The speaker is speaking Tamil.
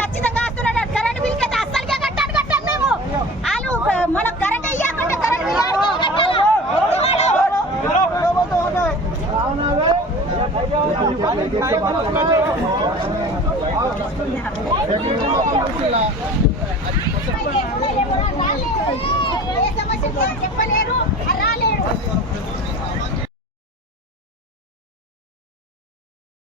ఖచ్చితంగా కరెంట్ బిల్ కి అస్సలుగా మేము Ayan,